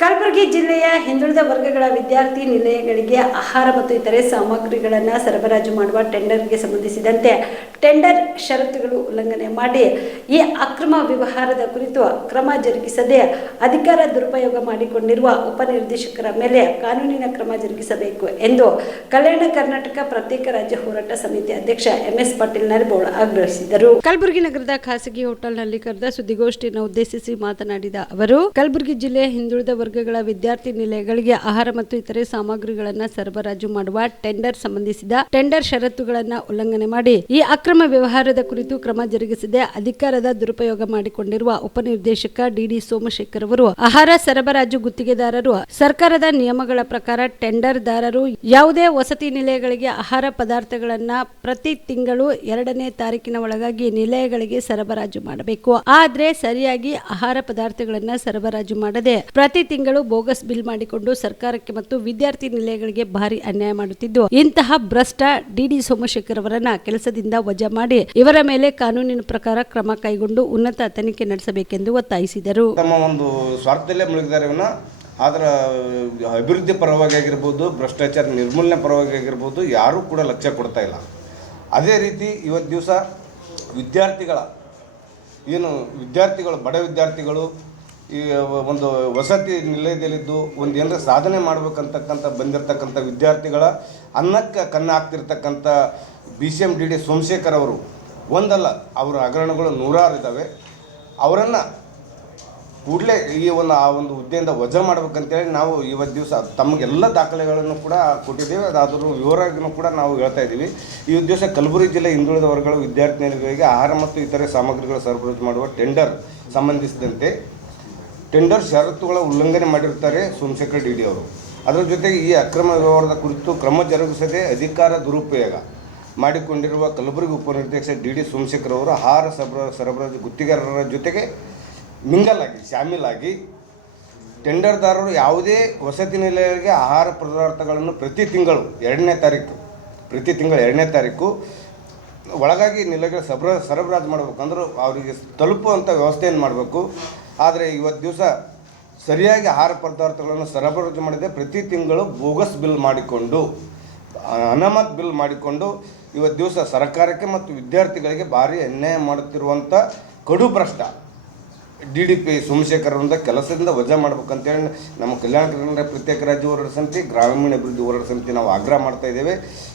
ಕಲಬುರಗಿ ಜಿಲ್ಲೆಯ ಹಿಂದುಳಿದ ವರ್ಗಗಳ ವಿದ್ಯಾರ್ಥಿ ನಿಲಯಗಳಿಗೆ ಆಹಾರ ಮತ್ತು ಇತರೆ ಸಾಮಗ್ರಿಗಳನ್ನು ಸರಬರಾಜು ಮಾಡುವ ಟೆಂಡರ್ಗೆ ಸಂಬಂಧಿಸಿದಂತೆ ಟೆಂಡರ್ ಷರತ್ತುಗಳು ಉಲ್ಲಂಘನೆ ಮಾಡಿ ಈ ಅಕ್ರಮ ವ್ಯವಹಾರದ ಕುರಿತು ಕ್ರಮ ಜರುಗಿಸದೆ ಅಧಿಕಾರ ದುರುಪಯೋಗ ಮಾಡಿಕೊಂಡಿರುವ ಉಪನಿರ್ದೇಶಕರ ಮೇಲೆ ಕಾನೂನಿನ ಕ್ರಮ ಜರುಗಿಸಬೇಕು ಎಂದು ಕಲ್ಯಾಣ ಕರ್ನಾಟಕ ಪ್ರತ್ಯೇಕ ರಾಜ್ಯ ಹೋರಾಟ ಸಮಿತಿ ಅಧ್ಯಕ್ಷ ಎಂಎಸ್ ಪಾಟೀಲ್ ನರಬೋಳ ಆಗ್ರಹಿಸಿದರು. ಕಲಬುರಗಿ ನಗರದ ಖಾಸಗಿ ಹೋಟೆಲ್ನಲ್ಲಿ ಕರೆದ ಸುದ್ದಿಗೋಷ್ಠಿಯನ್ನು ಉದ್ದೇಶಿಸಿ ಮಾತನಾಡಿದ ಅವರು, ಕಲಬುರಗಿ ಜಿಲ್ಲೆಯ ಹಿಂದುಳಿದ ವರ್ಗಗಳ ವಿದ್ಯಾರ್ಥಿ ನಿಲಯಗಳಿಗೆ ಆಹಾರ ಮತ್ತು ಇತರೆ ಸಾಮಗ್ರಿಗಳನ್ನು ಸರಬರಾಜು ಮಾಡುವ ಟೆಂಡರ್ ಸಂಬಂಧಿಸಿದ ಟೆಂಡರ್ ಷರತ್ತುಗಳನ್ನು ಉಲ್ಲಂಘನೆ ಮಾಡಿ ಈ ಅಕ್ರಮ ವ್ಯವಹಾರದ ಕುರಿತು ಕ್ರಮ ಜರುಗಿಸದೆ ಅಧಿಕಾರದ ದುರುಪಯೋಗ ಮಾಡಿಕೊಂಡಿರುವ ಉಪನಿರ್ದೇಶಕ ಡಿಡಿ ಸೋಮಶೇಖರ್ ಅವರು, ಆಹಾರ ಸರಬರಾಜು ಗುತ್ತಿಗೆದಾರರು, ಸರ್ಕಾರದ ನಿಯಮಗಳ ಪ್ರಕಾರ ಟೆಂಡರ್ದಾರರು, ಯಾವುದೇ ವಸತಿ ನಿಲಯಗಳಿಗೆ ಆಹಾರ ಪದಾರ್ಥಗಳನ್ನ ಪ್ರತಿ ತಿಂಗಳು ಎರಡನೇ ತಾರೀಕಿನ ಒಳಗಾಗಿ ನಿಲಯಗಳಿಗೆ ಸರಬರಾಜು ಮಾಡಬೇಕು. ಆದ್ರೆ ಸರಿಯಾಗಿ ಆಹಾರ ಪದಾರ್ಥಗಳನ್ನ ಸರಬರಾಜು ಮಾಡದೆ ಪ್ರತಿ ತಿಂಗಳು ಬೋಗಸ್ ಬಿಲ್ ಮಾಡಿಕೊಂಡು ಸರ್ಕಾರಕ್ಕೆ ಮತ್ತು ವಿದ್ಯಾರ್ಥಿ ನಿಲಯಗಳಿಗೆ ಭಾರಿ ಅನ್ಯಾಯ ಮಾಡುತ್ತಿದ್ದು, ಇಂತಹ ಭ್ರಷ್ಟ ಡಿಡಿ ಸೋಮಶೇಖರ್ ಅವರನ್ನ ಕೆಲಸದಿಂದ ವಜಾ ಮಾಡಿ ಇವರ ಮೇಲೆ ಕಾನೂನಿನ ಪ್ರಕಾರ ಕ್ರಮ ಕೈಗೊಂಡು ಉನ್ನತ ತನಿಖೆ ನಡೆಸಬೇಕೆಂದು ಒತ್ತಾಯಿಸಿದರು. ತಮ್ಮ ಒಂದು ಸ್ವಾರ್ಥದಲ್ಲೇ ಮುಳುಗಿದ್ದಾರೆ ಆದ್ರೆ ಅಭಿವೃದ್ಧಿ ಪರವಾಗಿ ಆಗಿರ್ಬೋದು, ಭ್ರಷ್ಟಾಚಾರ ನಿರ್ಮೂಲನೆ ಪರವಾಗಿ ಆಗಿರ್ಬೋದು, ಯಾರೂ ಕೂಡ ಲಕ್ಷ್ಯ ಕೊಡ್ತಾ ಇಲ್ಲ. ಅದೇ ರೀತಿ ಇವತ್ತು ದಿವಸ ವಿದ್ಯಾರ್ಥಿಗಳ, ಏನು ವಿದ್ಯಾರ್ಥಿಗಳು, ಬಡ ವಿದ್ಯಾರ್ಥಿಗಳು ಈ ಒಂದು ವಸತಿ ನಿಲಯದಲ್ಲಿದ್ದು ಒಂದು ಏನಾರ ಸಾಧನೆ ಮಾಡ್ಬೇಕಂತಕ್ಕಂಥ, ಬಂದಿರತಕ್ಕಂಥ ವಿದ್ಯಾರ್ಥಿಗಳ ಅನ್ನಕ್ಕೆ ಕನ್ನ ಹಾಕ್ತಿರ್ತಕ್ಕಂಥ B C M D D Somashekhar ಅವರು ಒಂದಲ್ಲ, ಅವರ ಹಗರಣಗಳು ನೂರಾರು ಇದ್ದಾವೆ. ಅವರನ್ನು ಕೂಡಲೇ ಈ ಒಂದು, ಆ ಒಂದು ಹುದ್ದೆಯಿಂದ ವಜಾ ಮಾಡ್ಬೇಕಂತೇಳಿ ನಾವು ಇವತ್ತು ದಿವಸ ತಮಗೆಲ್ಲ ದಾಖಲೆಗಳನ್ನು ಕೂಡ ಕೊಟ್ಟಿದ್ದೀವಿ. ಅದಾದರೂ ವಿವರವನ್ನು ಕೂಡ ನಾವು ಹೇಳ್ತಾ ಇದ್ದೀವಿ. ಈ ಉದ್ದೇಶ ಕಲಬುರಗಿ ಜಿಲ್ಲೆ ಹಿಂದುಳಿದ ವರ್ಗಗಳ ವಿದ್ಯಾರ್ಥಿನಿಯರಿಗೆ ಆಹಾರ ಮತ್ತು ಇತರೆ ಸಾಮಗ್ರಿಗಳ ಸರಬರಾಜು ಮಾಡುವ ಟೆಂಡರ್ ಸಂಬಂಧಿಸಿದಂತೆ ಟೆಂಡರ್ ಷರತ್ತುಗಳ ಉಲ್ಲಂಘನೆ ಮಾಡಿರ್ತಾರೆ ಸೋಮಶೇಖರ್ ಡಿ ಡಿ ಅವರು. ಅದರ ಜೊತೆಗೆ ಈ ಅಕ್ರಮ ವ್ಯವಹಾರದ ಕುರಿತು ಕ್ರಮ ಜರುಗಿಸದೆ ಅಧಿಕಾರ ದುರುಪಯೋಗ. ಮಾಡಿಕೊಂಡಿರುವ ಕಲಬುರಗಿ ಉಪನಿರ್ದೇಶಕ ಡಿ ಡಿ ಸೋಮಶೇಖರ್ ಅವರು ಆಹಾರ ಸರಬರಾ ಸರಬರಾಜು ಗುತ್ತಿಗೆದಾರರ ಜೊತೆಗೆ ಮಿಂಗಲಾಗಿ ಆಗಿ ಟೆಂಡರ್ದಾರರು ಯಾವುದೇ ವಸತಿ ನಿಲಯಗಳಿಗೆ ಆಹಾರ ಪದಾರ್ಥಗಳನ್ನು ಪ್ರತಿ ತಿಂಗಳು ಎರಡನೇ ತಾರೀಕು, ಪ್ರತಿ ತಿಂಗಳು ಎರಡನೇ ತಾರೀಕು ಒಳಗಾಗಿ ನಿಲಯಗಳ ಸಬರ, ಸರಬರಾಜು ಮಾಡ್ಬೇಕಂದ್ರೆ ಅವರಿಗೆ ತಲುಪುವಂಥ ವ್ಯವಸ್ಥೆಯನ್ನು ಮಾಡಬೇಕು. ಆದರೆ ಇವತ್ತು ದಿವಸ ಸರಿಯಾಗಿ ಆಹಾರ ಪದಾರ್ಥಗಳನ್ನು ಸರಬರಾಜು ಮಾಡಿದೆ ಪ್ರತಿ ತಿಂಗಳು ಬೋಗಸ್ ಬಿಲ್ ಮಾಡಿಕೊಂಡು ಅನಾಮತ್ ಬಿಲ್ ಮಾಡಿಕೊಂಡು ಇವತ್ತು ದಿವಸ ಸರ್ಕಾರಕ್ಕೆ ಮತ್ತು ವಿದ್ಯಾರ್ಥಿಗಳಿಗೆ ಭಾರಿ ಅನ್ಯಾಯ ಮಾಡುತ್ತಿರುವಂಥ ಕಡು ಭ್ರಷ್ಟ. ಡಿ ಡಿ ಪಿ ಸೋಮಶೇಖರ್ ಅವರಿಂದ ಕೆಲಸದಿಂದ ವಜಾ ಮಾಡ್ಬೇಕಂತೇಳಿ ನಮ್ಮ ಕಲ್ಯಾಣ ಕರ್ನಾಟಕ ಪ್ರತ್ಯೇಕ ರಾಜ್ಯ ಹೋರಾಟ ಸಮಿತಿ, ಗ್ರಾಮೀಣ ಅಭಿವೃದ್ಧಿ ಹೋರಾಟ ಸಮಿತಿ ನಾವು ಆಗ್ರಹ ಮಾಡ್ತಾ ಇದ್ದೇವೆ.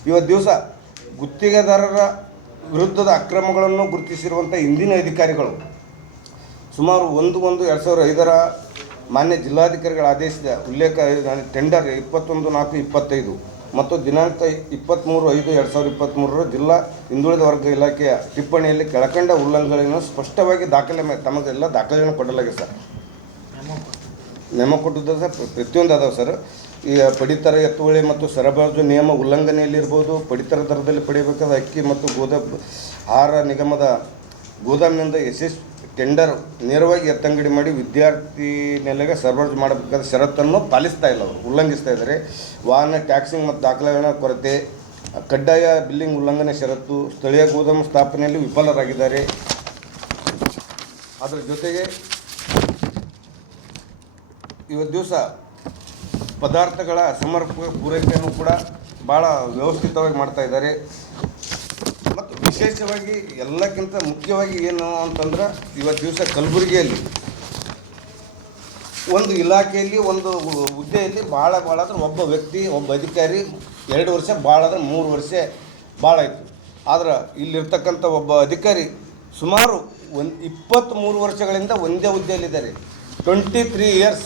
ಇವತ್ತು ದಿವಸ ಗುತ್ತಿಗೆದಾರರ ವಿರುದ್ಧದ ಅಕ್ರಮಗಳನ್ನು ಗುರುತಿಸಿರುವಂಥ ಇಂದಿನ ಅಧಿಕಾರಿಗಳು ಸುಮಾರು ಒಂದು ಒಂದು ಎರಡು ಸಾವಿರದ ಐದರ ಮಾನ್ಯ ಜಿಲ್ಲಾಧಿಕಾರಿಗಳ ಆದೇಶದ ಉಲ್ಲೇಖ ಟೆಂಡರ್ ಇಪ್ಪತ್ತೊಂದು ನಾಲ್ಕು ಇಪ್ಪತ್ತೈದು. ಮತ್ತು ದಿನಾಂಕ ಇಪ್ಪತ್ತ್ಮೂರು ಐದು ಎರಡು ಸಾವಿರದ ಇಪ್ಪತ್ತ್ಮೂರರ ಜಿಲ್ಲಾ ಹಿಂದುಳಿದ ವರ್ಗ ಇಲಾಖೆಯ ಟಿಪ್ಪಣಿಯಲ್ಲಿ ಕೆಳಕಂಡ ಉಲ್ಲಂಘನೆಯನ್ನು ಸ್ಪಷ್ಟವಾಗಿ ದಾಖಲೆ ತಮಗೆಲ್ಲ ದಾಖಲೆಯನ್ನು ಕೊಡಲಾಗಿದೆ, ಸರ್. ನೇಮ ಕೊಟ್ಟಿದ್ದ ಸರ್. ಪ್ರ- ಪ್ರತಿಯೊಂದು ಅದಾವೆ, ಸರ್. ಈ ಪಡಿತರ ಎತ್ತುವಳಿ ಮತ್ತು ಸರಬರಾಜು ನಿಯಮ ಉಲ್ಲಂಘನೆಯಲ್ಲಿರ್ಬೋದು ಪಡಿತರ ದರದಲ್ಲಿ ಪಡೆಯಬೇಕಾದ ಅಕ್ಕಿ ಮತ್ತು ಗೋದಾ ಆಹಾರ ನಿಗಮದ ಗೋದಾಮಿನಿಂದ ಯಶಸ್ ಟೆಂಡರ್ ನೇರವಾಗಿ ಎತ್ತಂಗಡಿ ಮಾಡಿ ವಿದ್ಯಾರ್ಥಿ ನೆಲೆಗೆ ಸರಬರಾಜು ಮಾಡಬೇಕಾದ ಷರತ್ತನ್ನು ಪಾಲಿಸ್ತಾ ಇಲ್ಲ ಅವರು, ಉಲ್ಲಂಘಿಸ್ತಾ ಇದ್ದಾರೆ. ವಾಹನ ಟ್ಯಾಕ್ಸಿಂಗ್ ಮತ್ತು ದಾಖಲೆಗಳ ಕೊರತೆ, ಕಡ್ಡಾಯ ಬಿಲ್ಲಿಂಗ್ ಉಲ್ಲಂಘನೆ ಷರತ್ತು, ಸ್ಥಳೀಯ ಗೋದಾಮು ಸ್ಥಾಪನೆಯಲ್ಲಿ ವಿಫಲರಾಗಿದ್ದಾರೆ. ಅದರ ಜೊತೆಗೆ ಇವತ್ತು ದಿವಸ ಪದಾರ್ಥಗಳ ಸಮರ್ಪಕ ಪೂರೈಕೆಯನ್ನು ಕೂಡ ಭಾಳ ವ್ಯವಸ್ಥಿತವಾಗಿ ಮಾಡ್ತಾ ಇದ್ದಾರೆ. ಮತ್ತು ವಿಶೇಷವಾಗಿ ಎಲ್ಲಕ್ಕಿಂತ ಮುಖ್ಯವಾಗಿ ಏನು ಅಂತಂದ್ರೆ ಇವತ್ತು ದಿವಸ ಕಲಬುರಗಿಯಲ್ಲಿ ಒಂದು ಇಲಾಖೆಯಲ್ಲಿ, ಒಂದು ಹುದ್ದೆಯಲ್ಲಿ ಭಾಳ ಭಾಳ ಅಂದ್ರೆ ಒಬ್ಬ ವ್ಯಕ್ತಿ, ಒಬ್ಬ ಅಧಿಕಾರಿ ಎರಡು ವರ್ಷ ಭಾಳ ಅಂದ್ರೆ ಮೂರು ವರ್ಷ ಭಾಳ ಆಯಿತು. ಆದ್ರೆ ಇಲ್ಲಿರ್ತಕ್ಕಂಥ ಒಬ್ಬ ಅಧಿಕಾರಿ ಸುಮಾರು ಒಂದು ಇಪ್ಪತ್ತ್ಮೂರು ವರ್ಷಗಳಿಂದ ಒಂದೇ ಹುದ್ದೆಯಲ್ಲಿದ್ದಾರೆ. Twenty three years